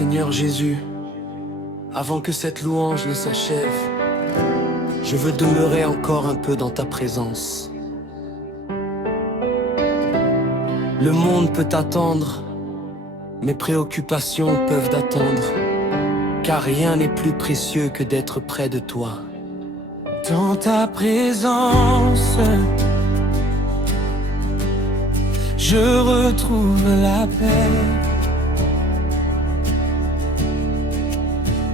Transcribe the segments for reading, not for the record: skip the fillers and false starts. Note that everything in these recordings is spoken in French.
Seigneur Jésus, avant que cette louange ne s'achève, je veux demeurer encore un peu dans ta présence. Le monde peut attendre, mes préoccupations peuvent attendre, car rien n'est plus précieux que d'être près de toi. Dans ta présence, je retrouve la paix.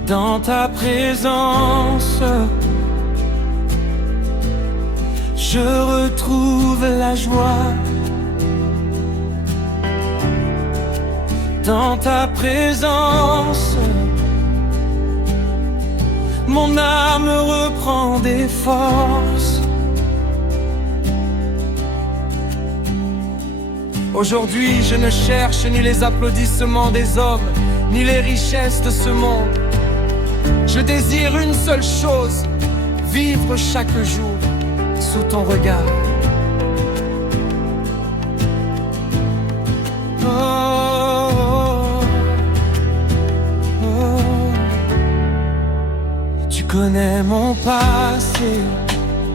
Dans ta présence, je retrouve la joie. Dans ta présence, mon âme reprend des forces. Aujourd'hui, je ne cherche ni les applaudissements des hommes, ni les richesses de ce monde. Je désire une seule chose, vivre chaque jour sous ton regard. Tu connais mon passé,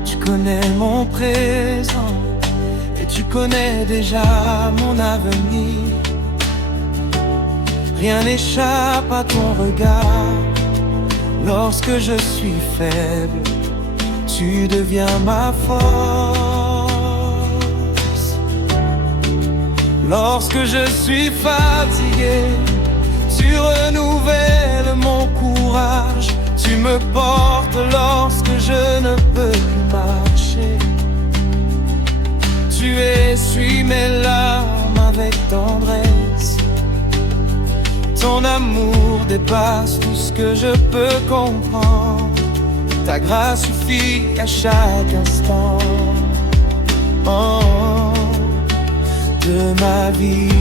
tu connais mon présent, et tu connais déjà mon avenir. Rien n'échappe à ton regard. Lorsque je suis faible, tu deviens ma force. Lorsque je suis fatigué, tu renouvelles mon courage. Tu me portes lorsque je ne peux plus marcher. Tu essuies mes larmes avec tendresse. Ton amour dépasse tout ce que je peux comprendre. Ta grâce suffit à chaque instant de ma vie.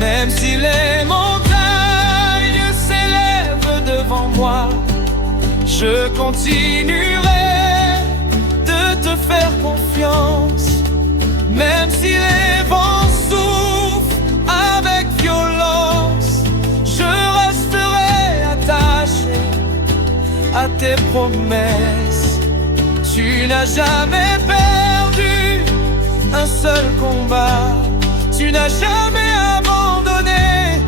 Même si les montagnes s'élèvent devant moi, je continuerai de te faire confiance. Même si les vents soufflent avec violence, je resterai attaché à tes promesses. Tu n'as jamais perdu un seul combat. Tu n'as jamais abandonné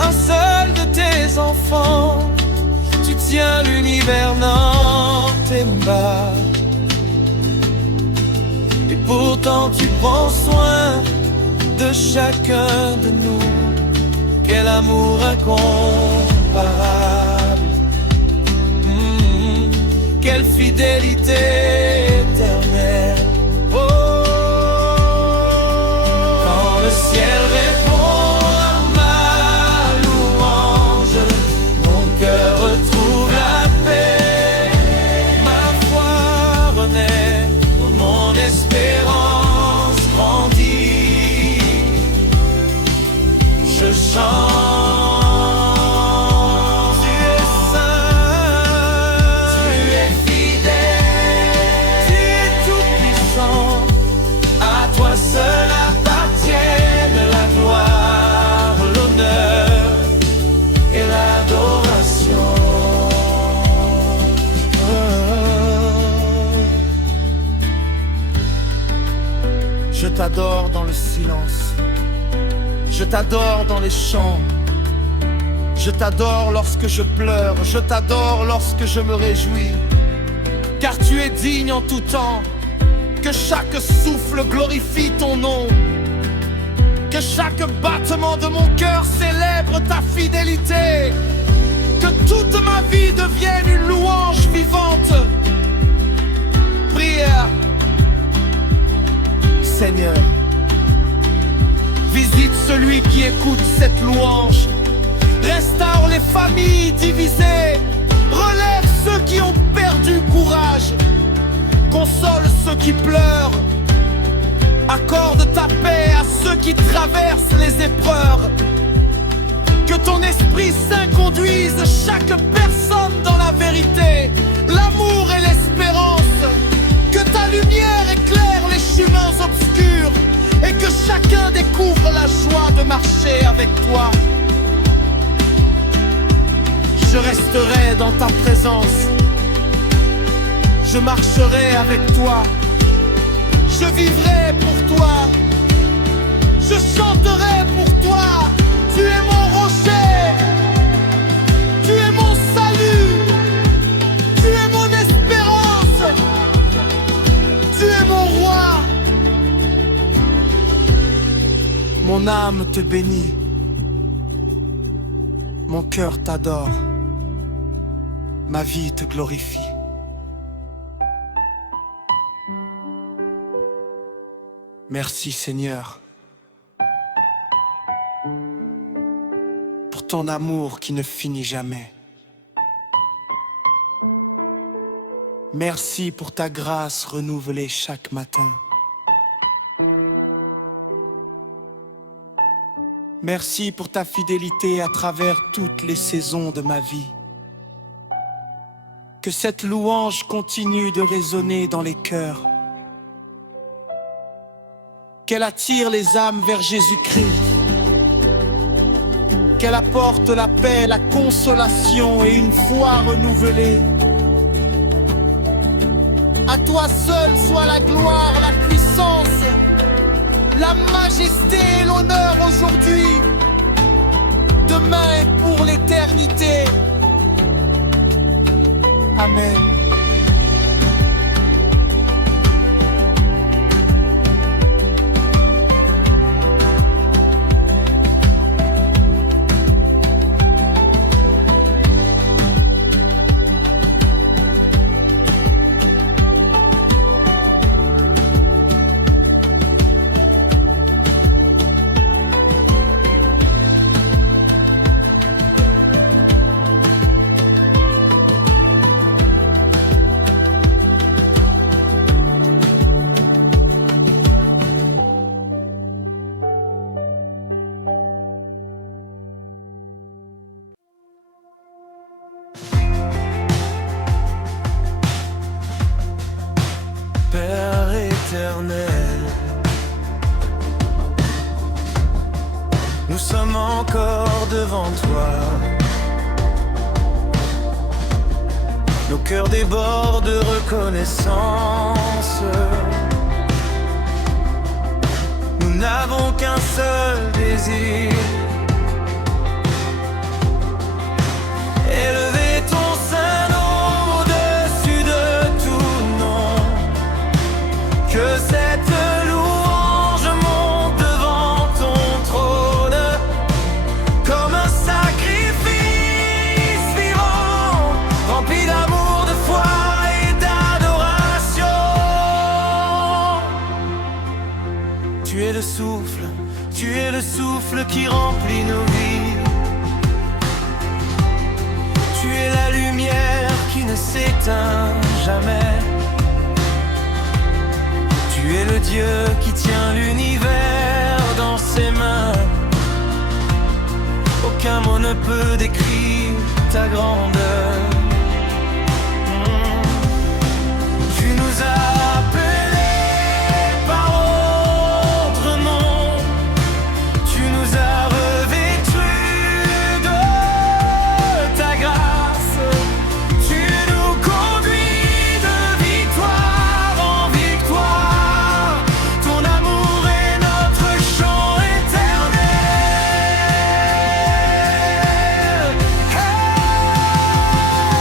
un seul de tes enfants. Tu tiens l'univers dans tes mains. Et pourtant tu prends soin de chacun de nous. Quel amour incomparable, quelle fidélité éternelle. Quand le ciel répond à ma louange, mon cœur retrouve la paix. Ma foi renaît, mon espérance grandit. Je chante, tu es saint, tu es fidèle, tu es tout puissant. À toi seul appartiennent la gloire, l'honneur et l'adoration. Je t'adore dans le silence, je t'adore dans les chants, je t'adore lorsque je pleure, je t'adore lorsque je me réjouis. Car tu es digne en tout temps, que chaque souffle glorifie ton nom, que chaque battement de mon cœur célèbre ta fidélité, que toute ma vie devienne une louange vivante. Prière. Seigneur, visite celui qui écoute cette louange. Restaure les familles divisées. Relève ceux qui ont perdu courage. Console ceux qui pleurent. Accorde ta paix à ceux qui traversent les épreuves. Que ton Esprit Saint conduise chaque personne dans la vérité, l'amour et l'espérance. Que ta lumière éclaire les chemins obscurs et que chacun des découvre la joie de marcher avec toi. Je resterai dans ta présence. Je marcherai avec toi. Je vivrai pour toi. Je chanterai pour toi. Tu es mon rocher. Tu es mon salut. Tu es mon espérance. Tu es mon roi. Mon âme te bénit. Mon cœur t'adore. Ma vie te glorifie. Merci Seigneur pour ton amour qui ne finit jamais. Merci pour ta grâce renouvelée chaque matin. Merci pour ta fidélité à travers toutes les saisons de ma vie. Que cette louange continue de résonner dans les cœurs. Qu'elle attire les âmes vers Jésus-Christ. Qu'elle apporte la paix, la consolation et une foi renouvelée. À toi seul soit la gloire, la puissance, la majesté et l'honneur aujourd'hui, demain et pour l'éternité. Amen. Père éternel, nous sommes encore devant toi. Nos cœurs débordent de reconnaissance. Nous n'avons qu'un seul désir: élever ton Saint-Nom au-dessus de tout nom. Que cette louange monte devant ton trône comme un sacrifice vivant, rempli d'amour, de foi et d'adoration. Tu es le souffle qui remplit nos vies. Tu es la lumière qui ne s'éteint jamais. Tu es le Dieu qui tient l'univers dans ses mains. Aucun mot ne peut décrire ta grandeur. Tu nous as appelés par autre nom. Tu nous as revêtus de ta grâce. Tu nous conduis de victoire en victoire. Ton amour est notre chant éternel. Hey!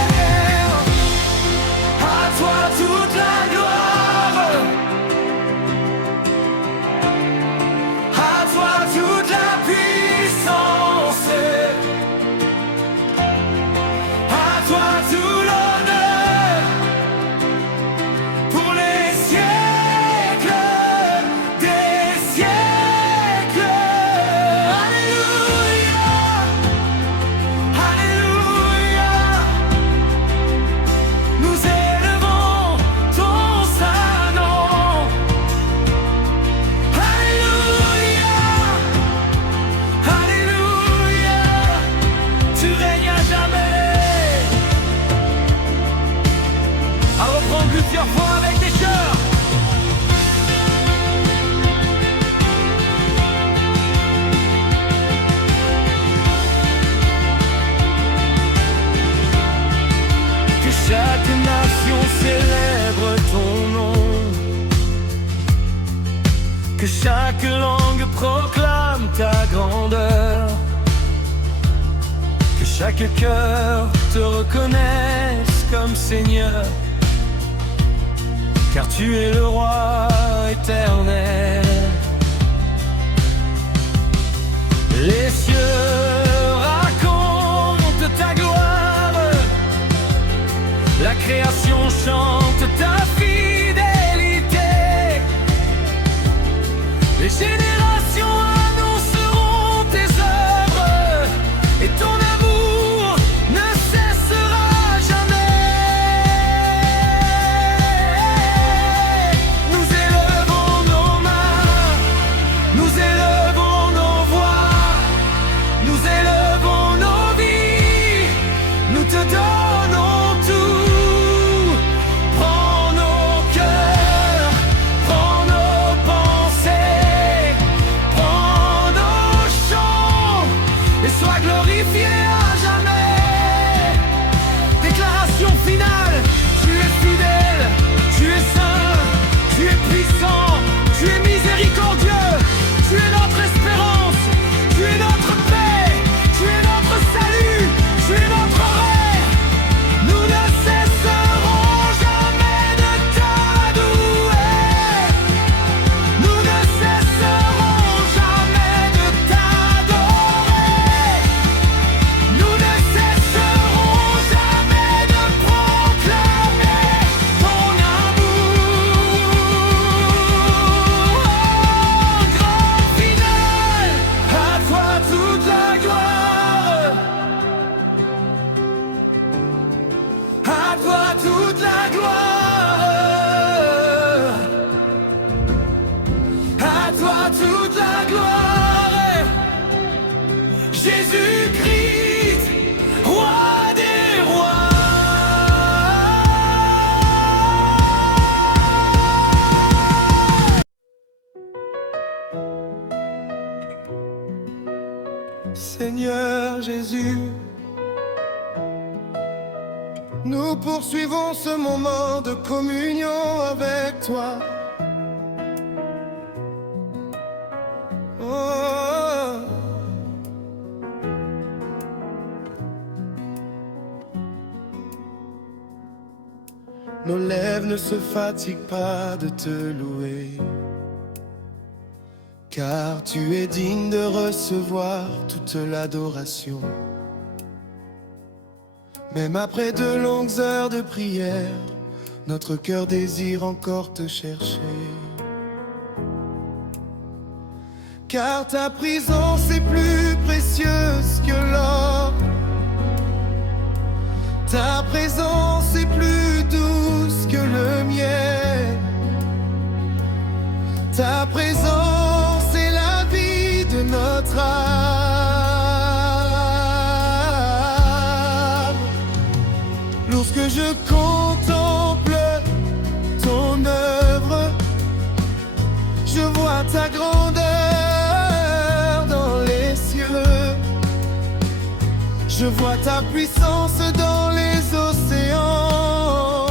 que chaque langue proclame ta grandeur, que chaque cœur te reconnaisse comme Seigneur, car tu es le roi éternel. Les cieux racontent ta gloire, la création chante ta fidélité. Les générations annonceront tes œuvres et ton amour ne cessera jamais. Nous élevons nos mains, nous élevons nos voix, nous élevons nos vies, nous te donnons tout. Prends nos cœurs, prends nos pensées, prends nos chants et sois glorifié à jamais. Déclaration finale, tu es fidèle, tu es saint, tu es puissant, tu es miséricordieux, tu es notre espérance, tu es notre paix, tu es notre salut, tu es notre rêve. Nous ne cesserons jamais de t'adorer. Nous ne cesserons jamais de t'adorer. Nous ne cesserons jamais de proclamer ton amour. Grand final, à toi toute la gloire. À toi toute la gloire. À toi toute la gloire. Jésus-Christ, roi des rois. Seigneur Jésus, nous poursuivons ce moment de communion avec toi. Oh. Nos lèvres ne se fatiguent pas de te louer, car tu es digne de recevoir toute l'adoration. Même après de longues heures de prière, notre cœur désire encore te chercher. Car ta présence est plus précieuse que l'or. Ta présence est plus douce que le miel. Ta présence est la vie de notre âme. Lorsque je contemple ton œuvre, je vois ta grandeur dans les cieux. Je vois ta puissance dans les océans.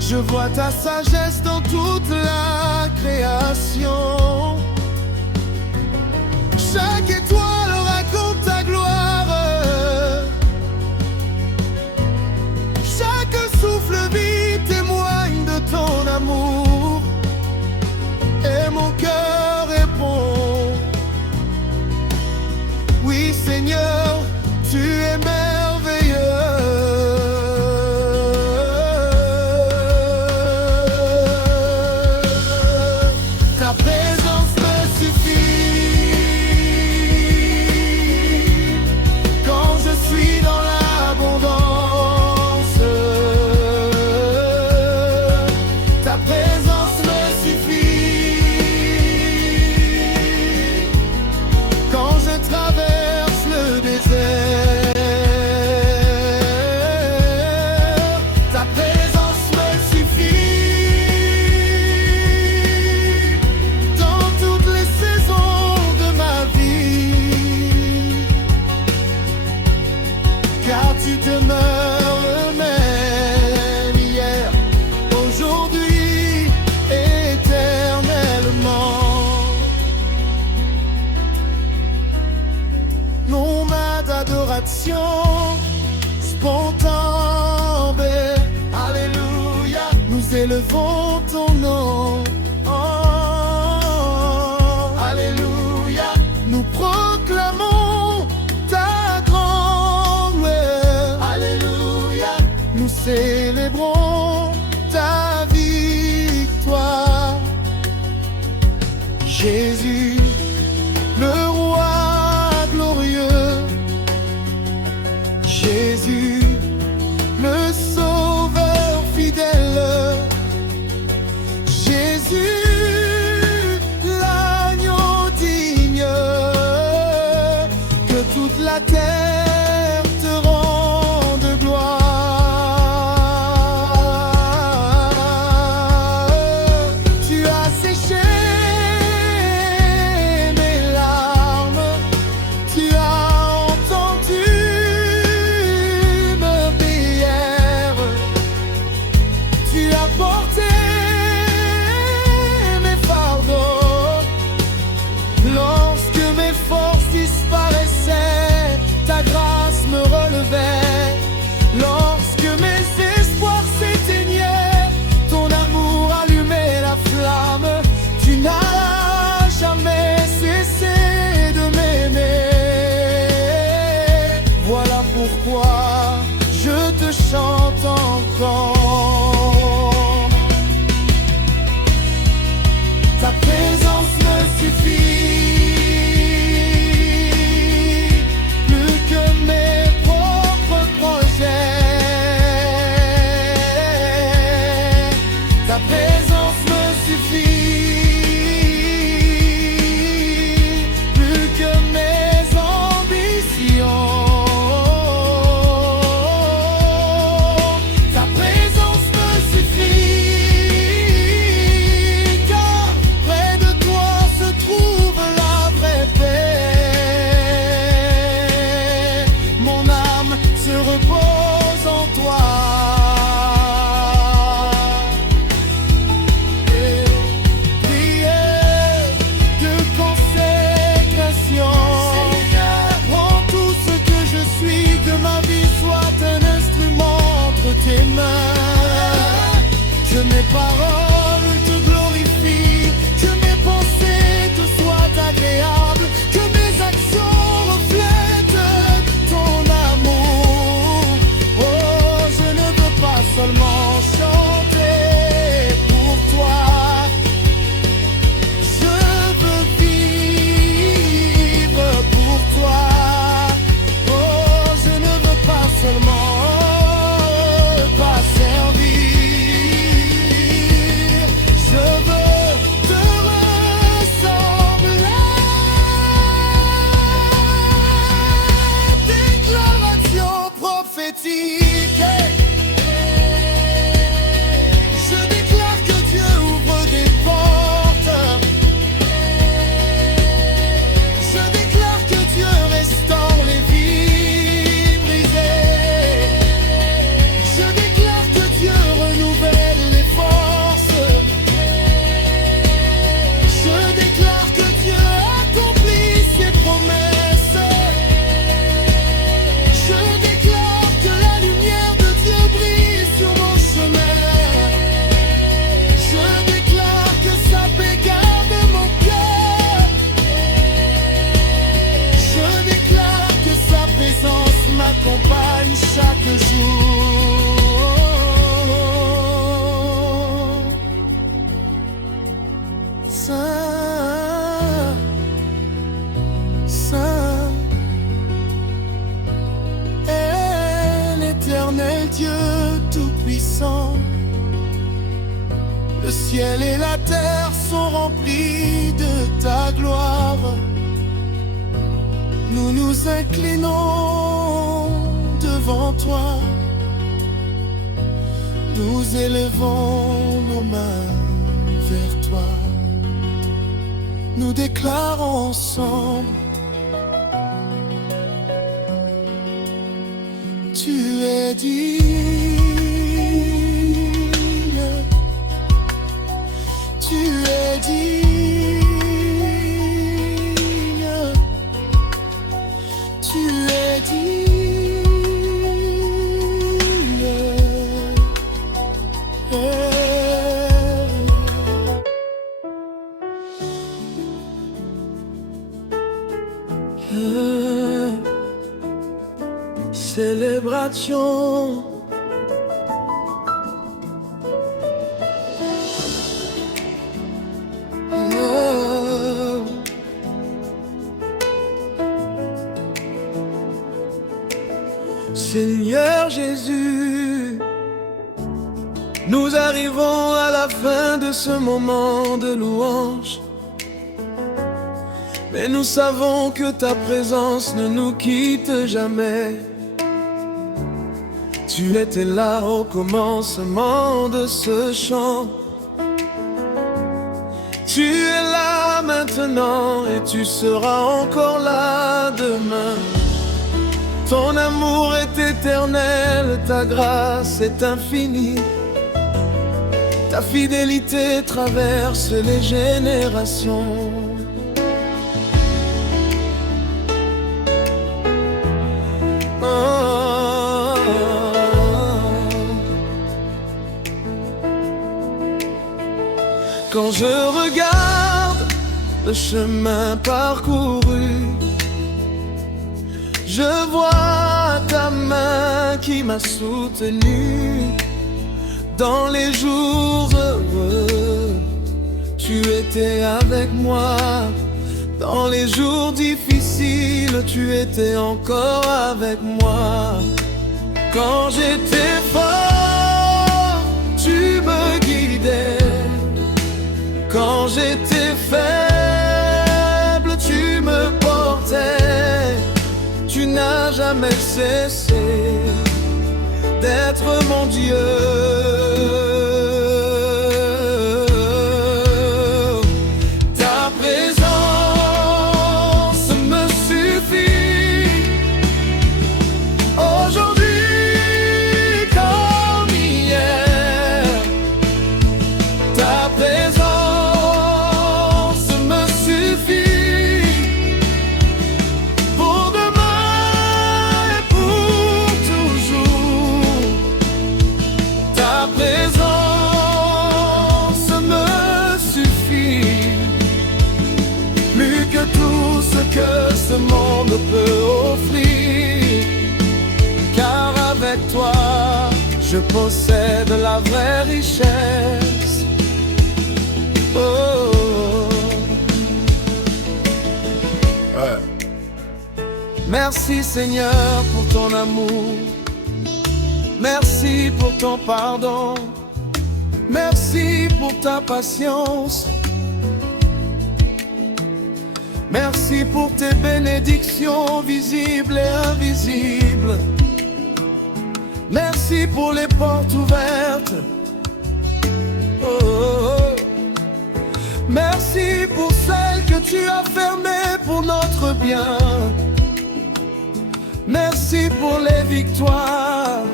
Je vois ta sagesse dans toute la création. Chaque étoile raconte ta gloire. Chaque souffle vie témoigne de ton amour. Et mon cœur répond: oui Seigneur, tu es merveilleux. adoration spontanée. Alléluia, nous élevons ton nom. Oh, Alléluia, nous proclamons ta grande gloire. Alléluia, nous célébrons ta victoire. Jésus, le roi glorieux, Jésus, le sauveur fidèle, Jésus, l'agneau digne, que toute la terre te rende gloire. Tu as séché lorsque mes espoirs s'éteignaient, ton amour allumait la flamme. Tu n'as jamais cessé de m'aimer. Voilà pourquoi je te chante encore. Ta présence me suffit, plus que mes ta présence me suffit, plus que mes ambitions. Ta présence me suffit, car près de toi se trouve la vraie paix. Mon âme se repose en toi. Tes mains, que mes paroles te glorifient, que mes pensées te soient agréables, que mes actions reflètent ton amour. Oh, je ne veux pas seulement chanter pour toi, je veux vivre pour toi. Oh, je ne veux pas seulement je déclare que Dieu ouvre des portes. Je déclare que Dieu restaure les vies brisées. Je déclare que Dieu renouvelle les forces. Je déclare que Dieu accomplit ses promesses. Je déclare que la lumière de Dieu brille sur mon chemin. Je déclare que sa paix garde mon cœur. Je déclare que sa présence m'accompagne chaque jour. Saint, Saint est l'Éternel Dieu Tout-Puissant. Le ciel et la terre sont remplis de ta gloire. Nous nous inclinons devant toi. Nous élevons nos mains vers toi. Nous déclarons ensemble: tu es digne, tu es digne, tu es digne. célébration. Oh. Seigneur Jésus, nous arrivons à la fin de ce moment de louange. Mais nous savons que ta présence ne nous quitte jamais. Tu étais là au commencement de ce chant. Tu es là maintenant et tu seras encore là demain. Ton amour est éternel, ta grâce est infinie. Ta fidélité traverse les générations. Quand je regarde le chemin parcouru, je vois ta main qui m'a soutenu. Dans les jours heureux, tu étais avec moi. Dans les jours difficiles, tu étais encore avec moi. Quand j'étais fort, tu me guidais. Quand j'étais faible, tu me portais. Tu n'as jamais cessé d'être mon Dieu. Ta présence me suffit. Aujourd'hui comme hier, ta présence me suffit. Pour demain et pour toujours, ta présence me suffit. Plus que tout ce que ce monde peut offrir. Car avec toi, je possède la vraie richesse. Oh. Ouais. Merci Seigneur pour ton amour. Merci pour ton pardon. Merci pour ta patience. Merci pour tes bénédictions visibles et invisibles. Merci pour les portes ouvertes. Oh. Merci pour celles que tu as fermées pour notre bien. Merci pour les victoires.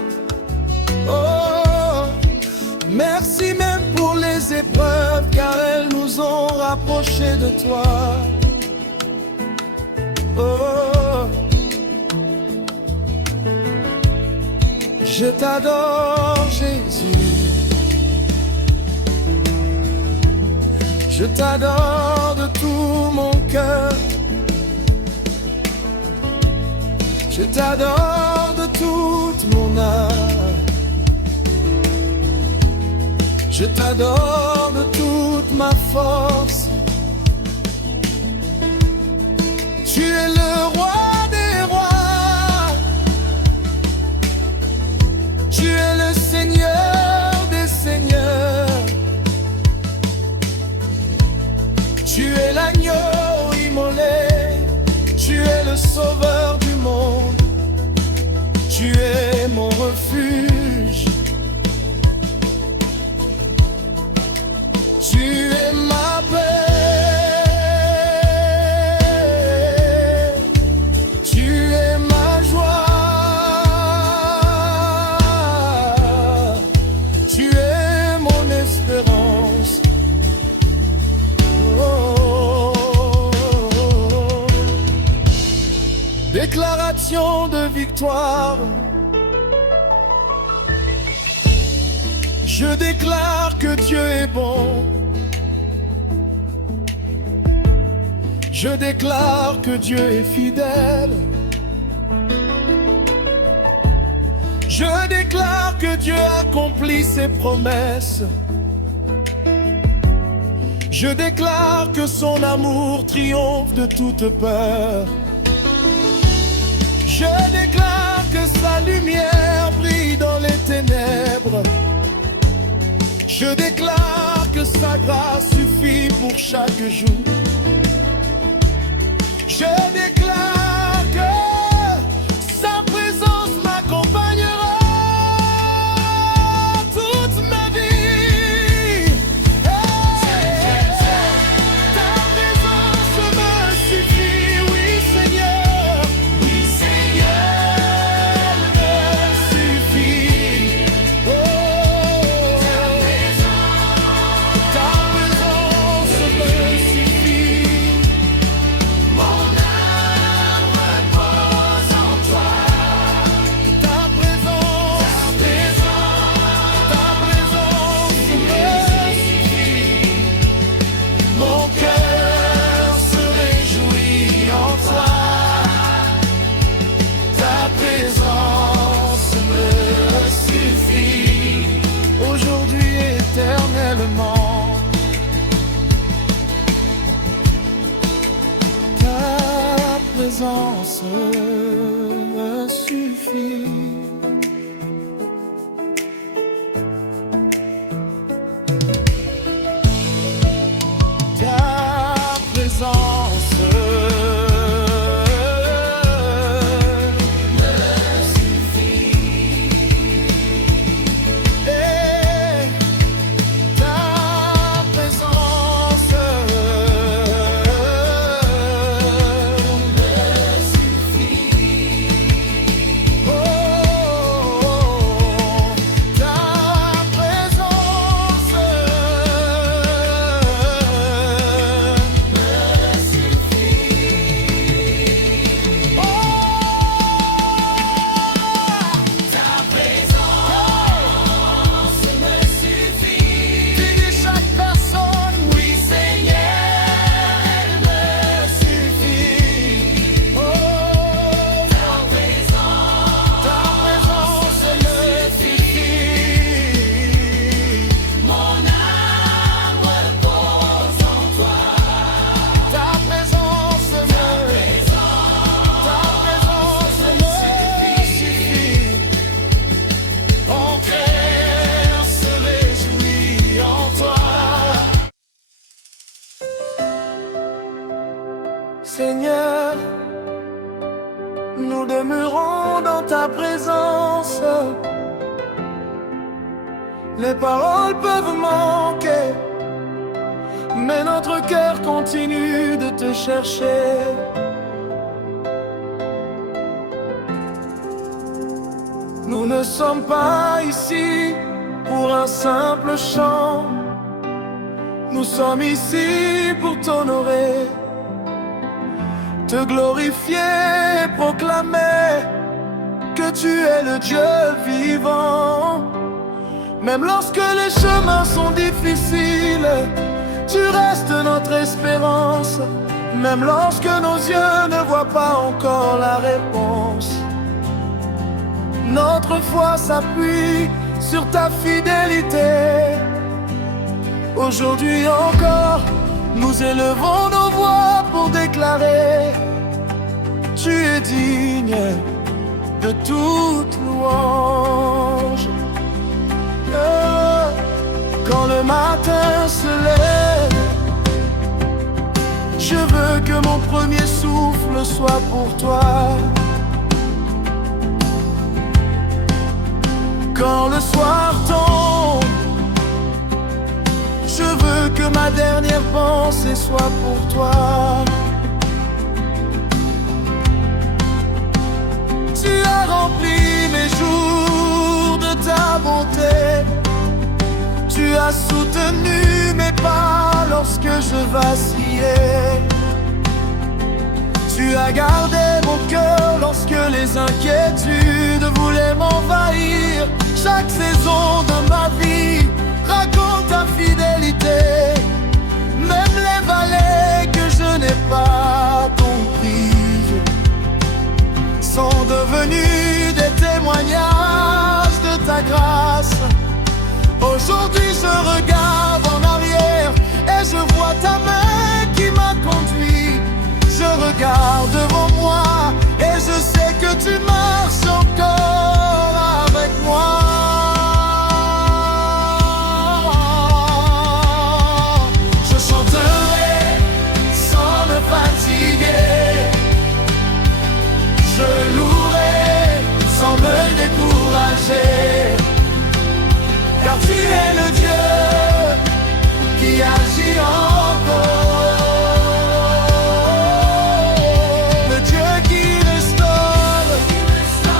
Oh. Merci même pour les épreuves, car elles nous ont rapprochés de toi. Oh. Je t'adore Jésus. Je t'adore de tout mon cœur. Je t'adore de toute mon âme. Je t'adore de toute ma force. Tu es le roi des rois. Tu es le Seigneur des seigneurs. Tu es l'agneau immolé. Tu es le sauveur du monde. Tu es mon refuge. Tu es ma paix. Tu es ma joie. Tu es mon espérance. Oh. Déclaration de victoire. Je déclare que Dieu est bon. Je déclare que Dieu est fidèle. Je déclare que Dieu accomplit ses promesses. Je déclare que son amour triomphe de toute peur. Je déclare que sa lumière brille dans les ténèbres. Je déclare que sa grâce suffit pour chaque jour. Je déclare que sa présence m'accompagnera toute ma vie. Ta présence me suffit, oui Seigneur. Oui Seigneur, me suffit. Ta présence me suffit. Mon âme repose en toi. Ta présence me suffit. Mon cœur se réjouit en toi. Ta présence me suffit. Aujourd'hui et éternellement. Ta présence me suffit. Ta présence me suffit. Et ta présence me suffit. Oh, ta présence me suffit. Oh, ta présence me suffit. Dis chaque personne, oui Seigneur, elle me suffit. Oh, ta présence me suffit. Mon âme repose en toi. Ta présence me suffit. Mon cœur se réjouit en toi. Seigneur, nous demeurons dans ta présence. Les paroles peuvent manquer, mais notre cœur continue de te chercher. Nous ne sommes pas ici pour un simple chant. Nous sommes ici pour t'honorer, te glorifier et proclamer que tu es le Dieu vivant. Même lorsque les chemins sont difficiles, tu restes notre espérance. Même lorsque nos yeux ne voient pas encore la réponse, notre foi s'appuie sur ta fidélité. Aujourd'hui encore, nous élevons nos voix pour déclarer: tu es digne de toute louange. Quand le matin se lève, je veux que mon premier souffle soit pour toi. Quand le soir tombe, je veux que ma dernière pensée soit pour toi. Tu as rempli mes jours de ta bonté. Tu as soutenu mes pas lorsque je vacillais. Tu as gardé mon cœur lorsque les inquiétudes voulaient m'envahir. Chaque saison de ma vie raconte ta fidélité. Même les vallées que je n'ai pas compris sont devenues des témoignages regards devant moi et je sais que tu marches encore avec moi. Je chanterai sans me fatiguer, je louerai sans me décourager, car tu es le Dieu qui agit encore, le Dieu qui restaure,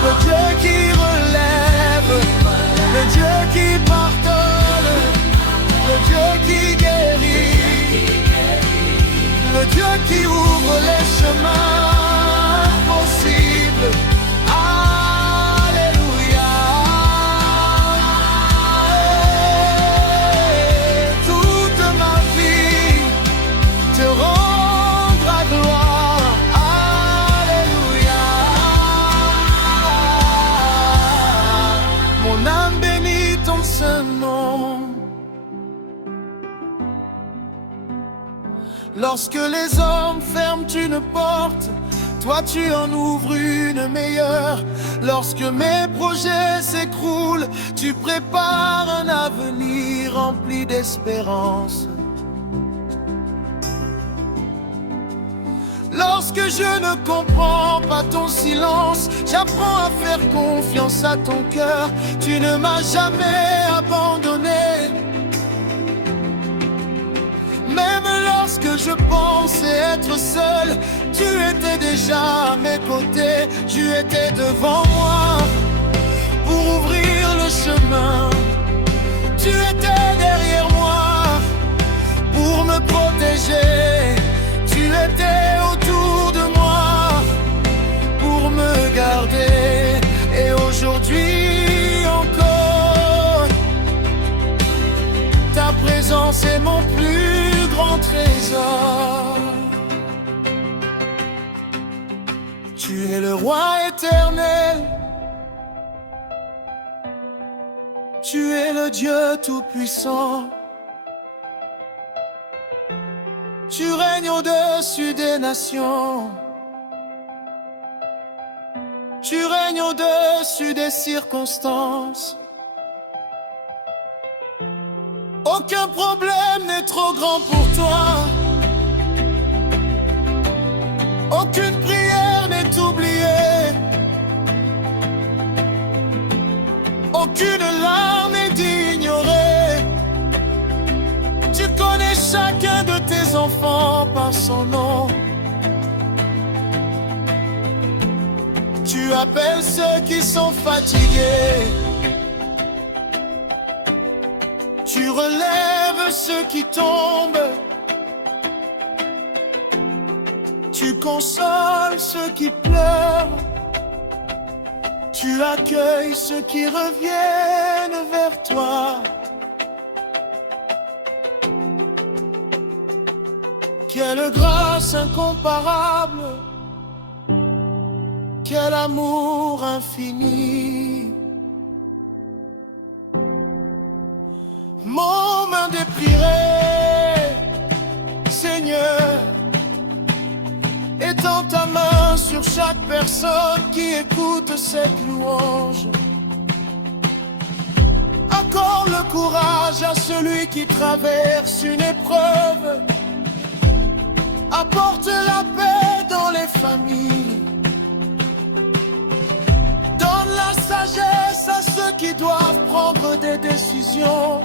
le Dieu qui relève, le Dieu qui pardonne, le Dieu qui guérit, le Dieu qui ouvre les chemins possibles. Alléluia. Toute ma vie te rendra gloire. Alléluia. Mon âme bénit ton saint nom. Lorsque les hommes ferment une porte, toi tu en ouvres une meilleure. Lorsque mes projets s'écroulent, tu prépares un avenir rempli d'espérance. Lorsque je ne comprends pas ton silence, j'apprends à faire confiance à ton cœur. Tu ne m'as jamais abandonné. Même lorsque je pensais être seul, tu étais déjà à mes côtés. Tu étais devant moi pour ouvrir le chemin. Tu étais derrière moi pour me protéger. Tu étais autour de moi pour me garder. Et aujourd'hui encore, ta présence est mon plus grand trésor. Tu es le roi éternel, tu es le Dieu tout-puissant. Tu règnes au-dessus des nations. Tu règnes au-dessus des circonstances. Aucun problème n'est trop grand pour toi. Aucune prière n'est oubliée. Aucune larme n'est d'ignorer. Tu connais chacun de tes enfants par son nom. Tu appelles ceux qui sont fatigués. Tu relèves ceux qui tombent. Tu consoles ceux qui pleurent. Tu accueilles ceux qui reviennent vers toi. Quelle grâce incomparable, quel amour infini. Mon main déplierait, Seigneur, étends ta main sur chaque personne qui écoute cette louange. Accorde le courage à celui qui traverse une épreuve. Apporte la paix dans les familles. Donne la sagesse à ceux qui doivent prendre des décisions.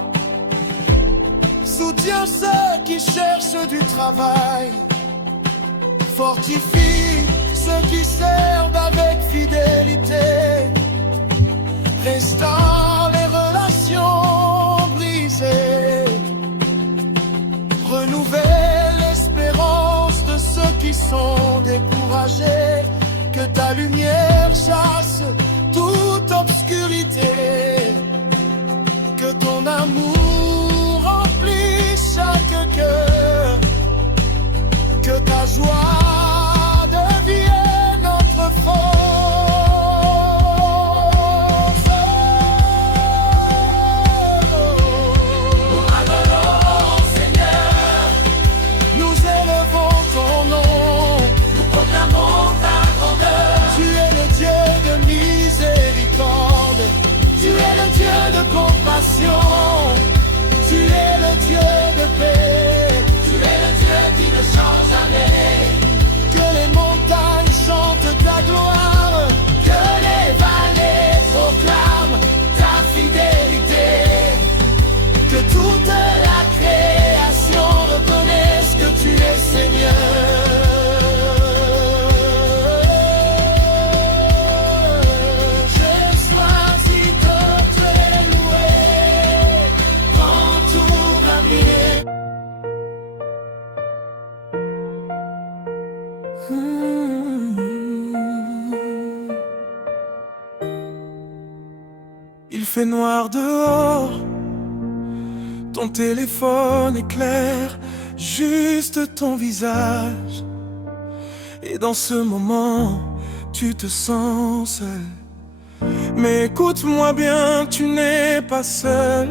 Soutiens ceux qui cherchent du travail. Fortifie ceux qui servent avec fidélité. Restaure les relations brisées. Renouvelle l'espérance de ceux qui sont découragés. Que ta lumière chasse toute obscurité. Que ton amour remplisse chaque cœur. Que ta joie devienne notre force. Nous adorons, Seigneur. Nous élevons ton nom. Nous fait noir dehors, ton téléphone éclaire juste ton visage. Et dans ce moment, tu te sens seul. Mais écoute-moi bien, tu n'es pas seul.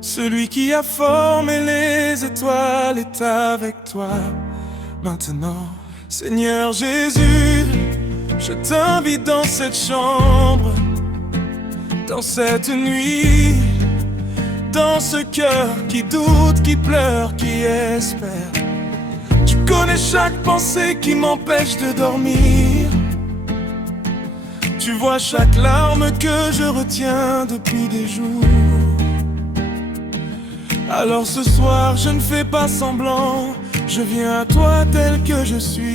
Celui qui a formé les étoiles est avec toi maintenant. Seigneur Jésus, je t'invite dans cette chambre, dans cette nuit, dans ce cœur qui doute, qui pleure, qui espère. Tu connais chaque pensée qui m'empêche de dormir. Tu vois chaque larme que je retiens depuis des jours. Alors ce soir je ne fais pas semblant, je viens à toi tel que je suis.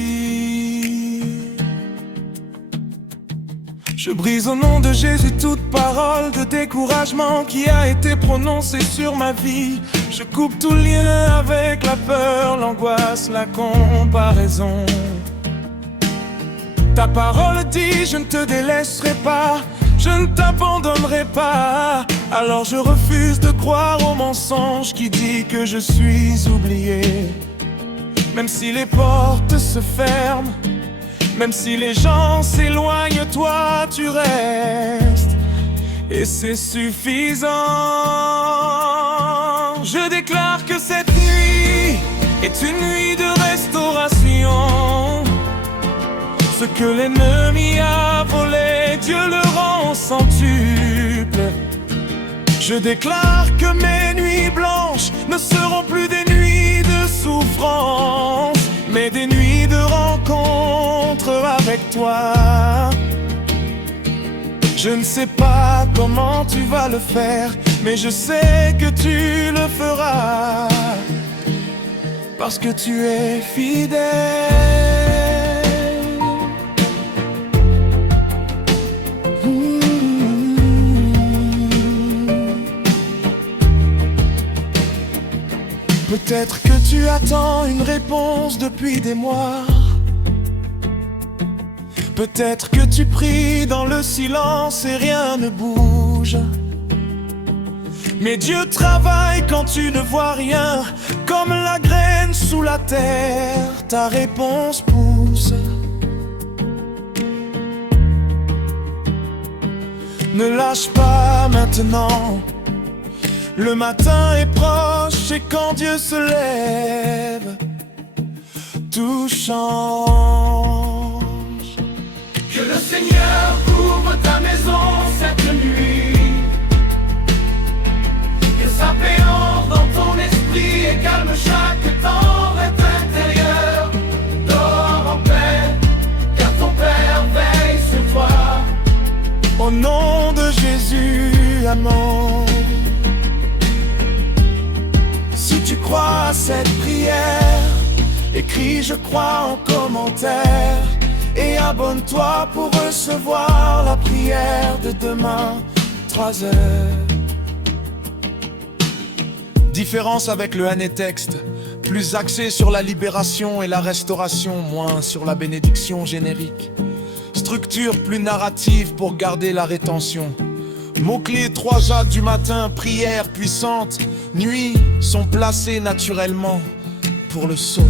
Je brise au nom de Jésus toute parole de découragement qui a été prononcée sur ma vie. Je coupe tout lien avec la peur, l'angoisse, la comparaison. Ta parole dit, je ne te délaisserai pas, je ne t'abandonnerai pas. Alors je refuse de croire au mensonge qui dit que je suis oublié. Même si les portes se ferment, même si les gens s'éloignent, toi tu restes. Et c'est suffisant. Je déclare que cette nuit est une nuit de restauration. Ce que l'ennemi a volé, Dieu le rend au centuple. Je déclare que mes nuits blanches ne seront plus des nuits de souffrance, mais des nuits de rencontre avec toi. Je ne sais pas comment tu vas le faire, mais je sais que tu le feras, parce que tu es fidèle. Peut-être que tu attends une réponse depuis des mois. Peut-être que tu pries dans le silence et rien ne bouge. Mais Dieu travaille quand tu ne vois rien. Comme la graine sous la terre, ta réponse pousse. Ne lâche pas maintenant. Le matin est proche et quand Dieu se lève, tout change. Que le Seigneur couvre ta maison cette nuit. Que sa paix entre dans ton esprit et calme chaque tempête intérieure. Dors en paix, car ton Père veille sur toi. Au nom de Jésus, amen. Si tu crois à cette prière, écris je crois en commentaire et abonne-toi pour recevoir la prière de demain, 3 heures. Différence avec le Hanétexte, plus axé sur la libération et la restauration, moins sur la bénédiction générique. Structure plus narrative pour garder la rétention. Mots-clés 3A du matin, prière puissante, nuit sont placés naturellement pour le saut.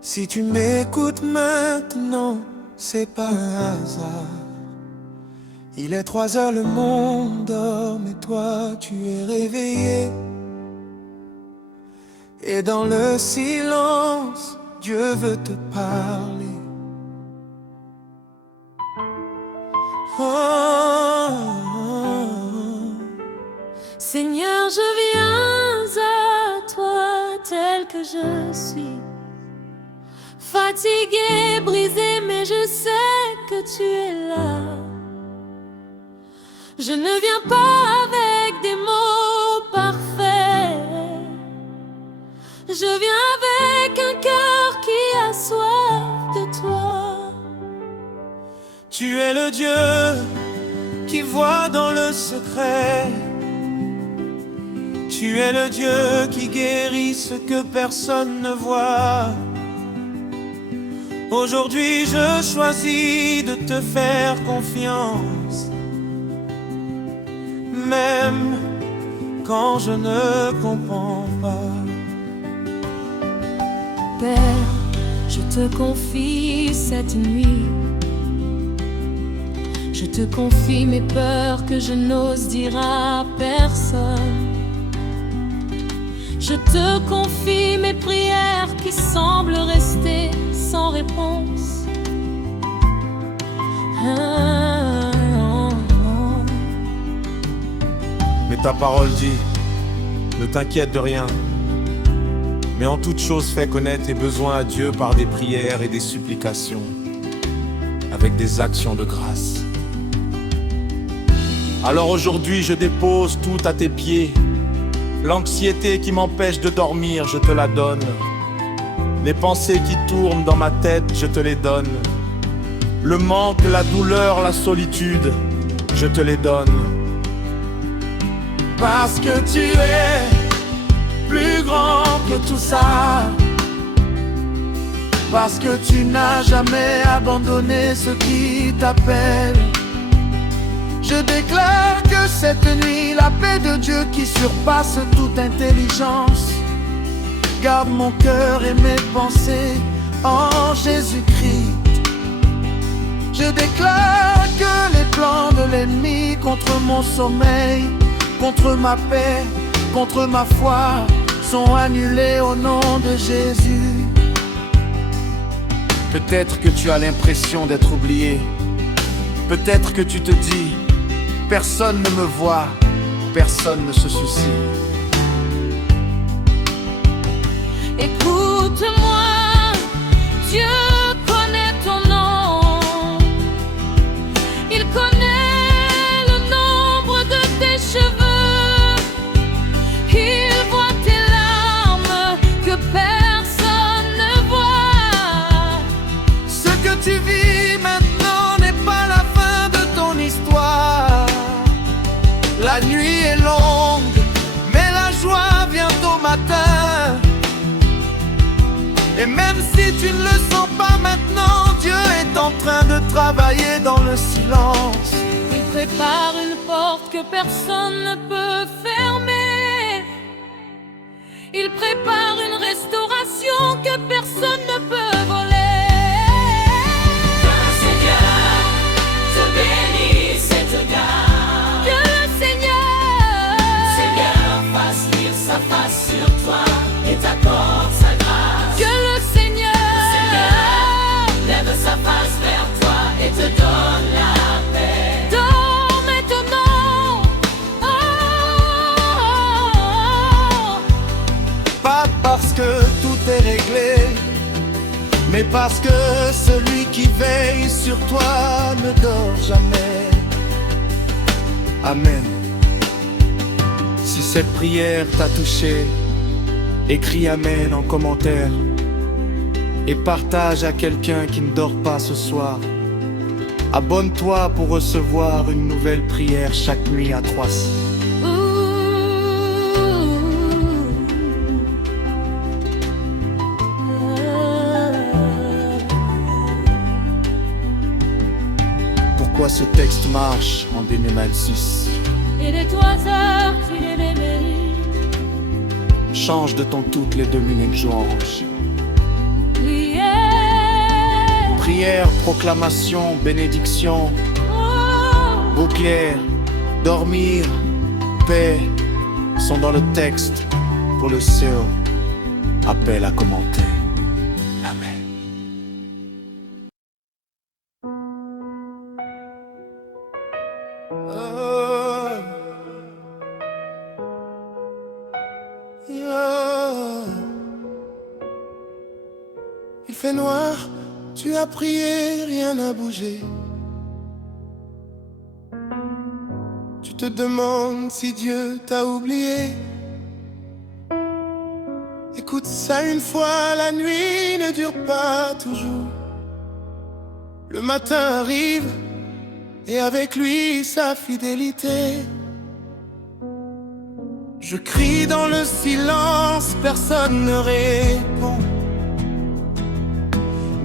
Si tu m'écoutes maintenant, c'est pas un hasard. Il est 3 heures, le monde dort, mais toi tu es réveillé. Et dans le silence, Dieu veut te parler. Seigneur, je viens à toi tel que je suis, fatigué, brisé, mais je sais que tu es là. Je ne viens pas avec des mots parfaits, je viens avec un cœur qui a soif de toi. Tu es le Dieu qui voit dans le secret. Tu es le Dieu qui guérit ce que personne ne voit. Aujourd'hui je choisis de te faire confiance, même quand je ne comprends pas. Père, je te confie cette nuit. Je te confie mes peurs que je n'ose dire à personne. Je te confie mes prières qui semblent rester sans réponse. Mais ta parole dit, ne t'inquiète de rien, mais en toute chose fais connaître tes besoins à Dieu par des prières et des supplications, avec des actions de grâce. Alors aujourd'hui je dépose tout à tes pieds. L'anxiété qui m'empêche de dormir, je te la donne. Les pensées qui tournent dans ma tête, je te les donne. Le manque, la douleur, la solitude, je te les donne. Parce que tu es plus grand que tout ça. Parce que tu n'as jamais abandonné ceux qui t'appellent. Je déclare que cette nuit, la paix de Dieu qui surpasse toute intelligence garde mon cœur et mes pensées en Jésus-Christ. Je déclare que les plans de l'ennemi contre mon sommeil, contre ma paix, contre ma foi sont annulés au nom de Jésus. Peut-être que tu as l'impression d'être oublié. Peut-être que tu te dis, personne ne me voit, personne ne se soucie. Écoute-moi, Dieu connaît ton nom. Il connaît le nombre de tes cheveux. Il voit tes larmes que personne ne voit. Ce que tu vis maintenant n'est pas la fin de ton histoire. La nuit est longue, mais la joie vient au matin. Et même si tu ne le sens pas maintenant, Dieu est en train de travailler dans le silence. Il prépare une porte que personne ne peut fermer. Il prépare une restauration que personne ne peut voler. Parce que tout est réglé, mais parce que celui qui veille sur toi ne dort jamais. Amen. Si cette prière t'a touché, écris Amen en commentaire et partage à quelqu'un qui ne dort pas ce soir. Abonne-toi pour recevoir une nouvelle prière chaque nuit à 3. Pourquoi ce texte marche en bénémal 6? Et les 3 heures, tu les mérites. Change de ton toutes les 2 minutes, Georges. Prière, proclamation, bénédiction, bouclière, dormir, paix sont dans le texte pour le CEO. appelle à commenter. Amen. Il fait noir, tu as prié, rien n'a bougé. Tu te demandes si Dieu t'a oublié. Écoute ça une fois, la nuit ne dure pas toujours. Le matin arrive et avec lui sa fidélité. Je crie dans le silence, personne ne répond.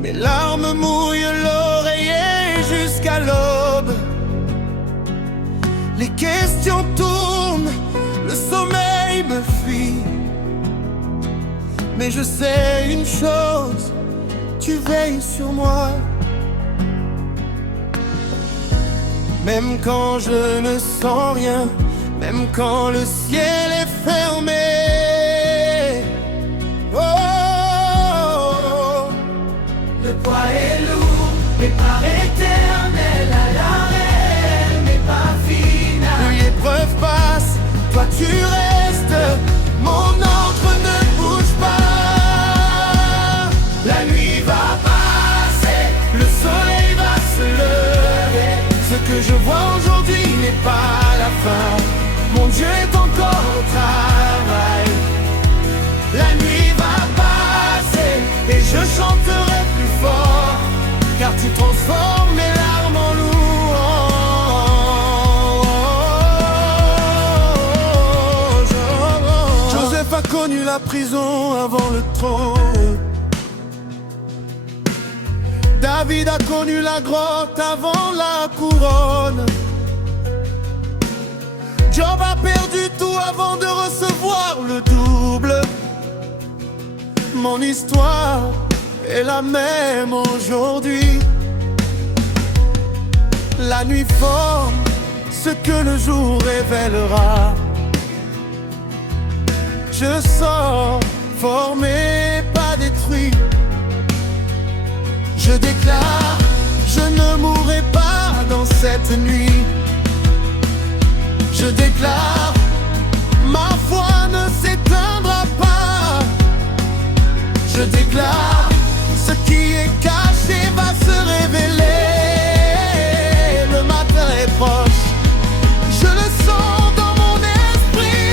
Mes larmes mouillent l'oreiller jusqu'à l'aube. Les questions tournent, le sommeil me fuit. Mais je sais une chose, tu veilles sur moi. Même quand je ne sens rien, même quand le ciel est fermé. Oh, oh, oh. Le poids est lourd, mais par éternel à l'arrêt, mais pas final. Plus l'épreuve passe, toi tu restes, mon encre ne bouge pas. La nuit va passer, le soleil va se lever. Ce que je vois aujourd'hui n'est pas la fin. Mon Dieu est encore au travail. La nuit va passer Et je chanterai plus fort, car tu transformes mes larmes en louange. Joseph a connu la prison avant le trône. David a connu la grotte avant la couronne. Job a perdu tout avant de recevoir le double. Mon histoire est la même aujourd'hui. La nuit forme ce que le jour révélera. Je sors formé, pas détruit. Je déclare, je ne mourrai pas dans cette nuit. Je déclare, ma foi ne s'éteindra pas. Je déclare, ce qui est caché va se révéler. Le matin est proche, je le sens dans mon esprit.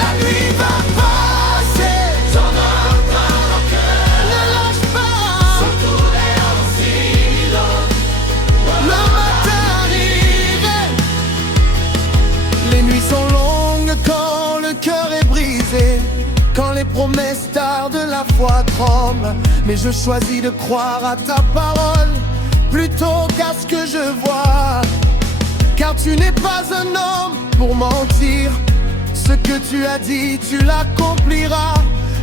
La nuit va passer, j'en entends mon cœur. ne lâche pas. Sont tournés en silence. Le matin arrive. Les nuits sont longues quand le cœur est brisé, quand les promesses tardent, la foi tremble. Mais je choisis de croire à ta parole plutôt qu'à ce que je vois. Car tu n'es pas un homme pour mentir. Ce que tu as dit, tu l'accompliras.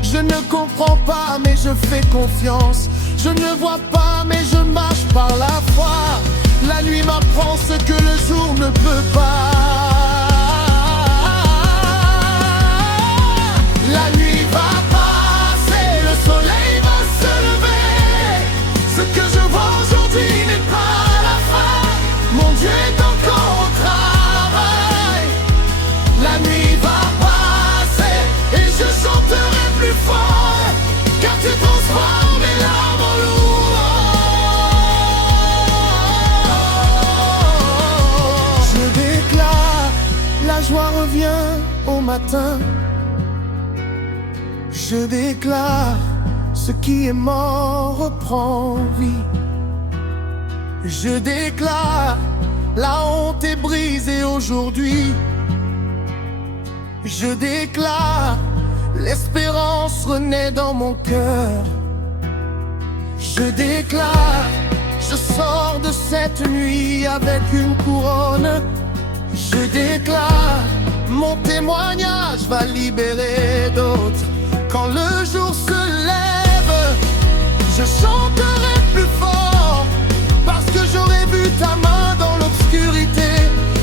Je ne comprends pas, mais je fais confiance. Je ne vois pas, mais je marche par la foi. La nuit m'apprend ce que le jour ne peut pas. La nuit va passer, le soleil va se lever. Ce que je vois aujourd'hui n'est pas la fin. Mon Dieu est encore au travail. La nuit va passer et je chanterai plus fort, car tu transformes mes larmes en louange. Je déclare, la joie revient au matin. Je déclare, ce qui est mort reprend vie. Je déclare, la honte est brisée aujourd'hui. Je déclare, l'espérance renaît dans mon cœur. Je déclare, je sors de cette nuit avec une couronne. Je déclare, mon témoignage va libérer d'autres. Quand le jour se lève, je chanterai plus fort, parce que j'aurai vu ta main dans l'obscurité.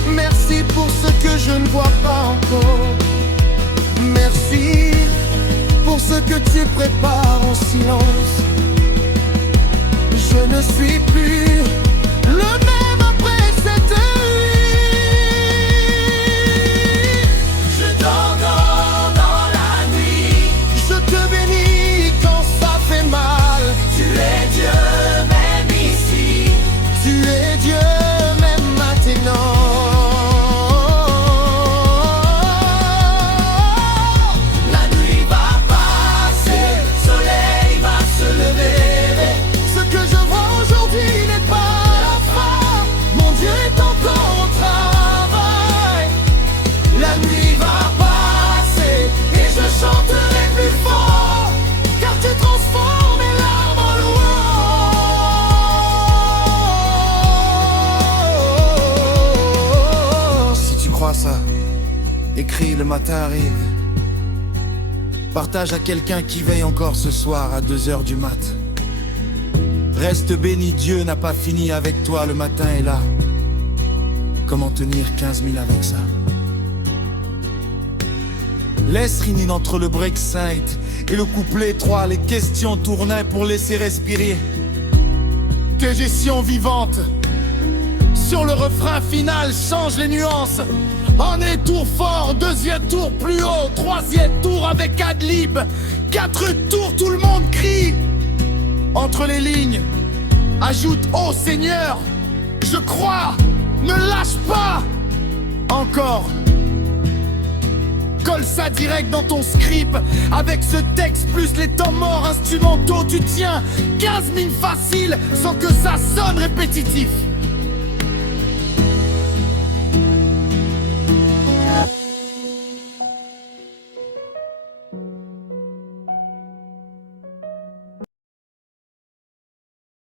Merci pour ce que je ne vois pas encore. Merci pour que tu prépares en silence. Je ne suis plus le même après cette nuit. Je t'endors dans la nuit. Je te bénis quand ça fait mal. Tu es Dieu même ici. Tu es Dieu même maintenant. La nuit va passer, le soleil va se lever. Ce que je vois aujourd'hui n'est pas la fin. Mon Dieu est encore au travail. La nuit va passer et je chanterai plus fort, Car tu transformes mes larmes en louange. Si tu crois ça, écris le matin arrive. Partage à quelqu'un qui veille encore ce soir à 2h du mat. Reste béni, Dieu n'a pas fini avec toi, le matin est là. Comment tenir 15 000 avec ça? Laisse Rinine entre le break-side et le couplet 3. Les questions tournaient pour laisser respirer. Tes gestions vivantes. Sur le refrain final, change les nuances. En est tour fort, deuxième tour plus haut, troisième tour avec ad-lib. 4 tours, tout le monde crie. Entre les lignes, ajoute oh Seigneur, je crois, ne lâche pas. Encore. Colle ça direct dans ton script. Avec ce texte plus les temps morts instrumentaux, tu tiens 15 000 faciles sans que ça sonne répétitif.